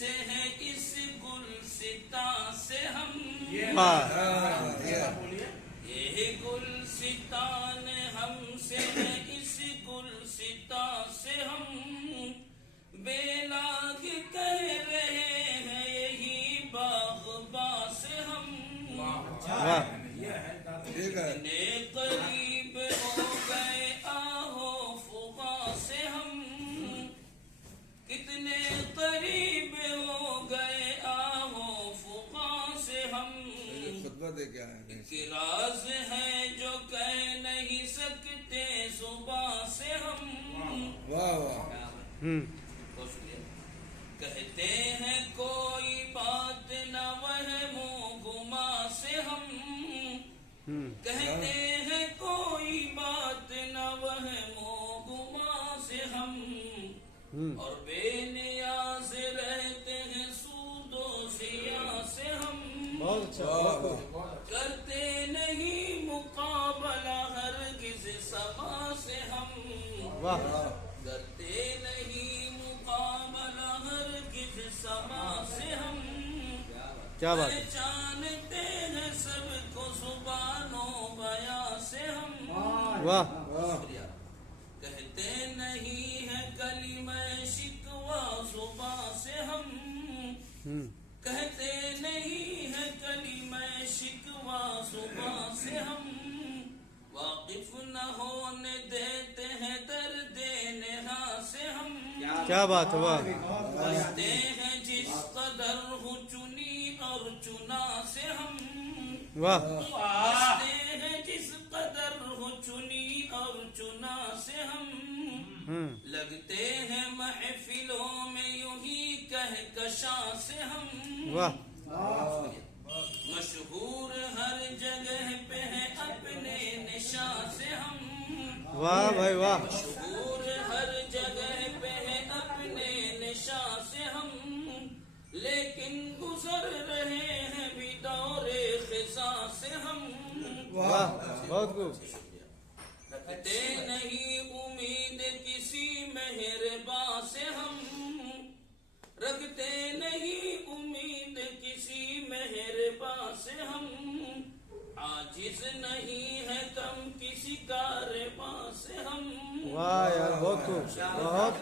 سے ہے اس گلستاں سے ہم، یہ گلستان ہم سے ہے اس گلستاں سے ہم، بے لاگ کہہ رہے ہیں یہی باغباں سے ہم، کتنے قریب ہو گئے آہو فغاں سے ہم، کتنے قریب ہو گئے آہو فغاں سے ہم، ایک راز ہے جو کہہ نہیں سکتے زباں سے ہم، کہتے ہیں کوئی بات نہ وہم و گما سے ہم، کہتے ہیں کوئی بات نہ وہم و گما سے ہم، اور بے نیاز رہتے ہیں سود و سیاں سے ہم، کرتے نہیں مقابلہ ہرگز سما سے ہم، کرتے نہیں مقابلہ ہرگز سما سے ہم، پہچانتے ہیں سب کو زبان و بیاں سے ہم، کہتے نہیں ہے کلمہ شکوہ زباں سے ہم، کہتے نہیں ہے کلمہ شکوہ زباں سے ہم، واقف نہ ہونے دیتے ہیں درد نہا سے ہم، کیا بات ہوا، ہنستے ہیں جس قدر ہو چنی اور چنا سے ہم، ہنستے ہیں جس قدر ہو چنی اور چنا سے ہم، لگتے ہیں محفلوں میں یوں ہی کہکشاں سے ہم، مشہور ہر جگہ پہ ہے اپنے نشاں سے ہم، مشہور ہر جگہ پہ ہے اپنے نشاں سے ہم، لیکن گزر رہے ہیں بھی دور خزاں سے ہم، رکھتے نہیں امید کسی مہرباں سے ہم، رکھتے نہیں امید کسی مہرباں سے ہم، عاجز نہیں ہے کم کسی کارباں سے ہم، واہ یار بہت خوب، بہت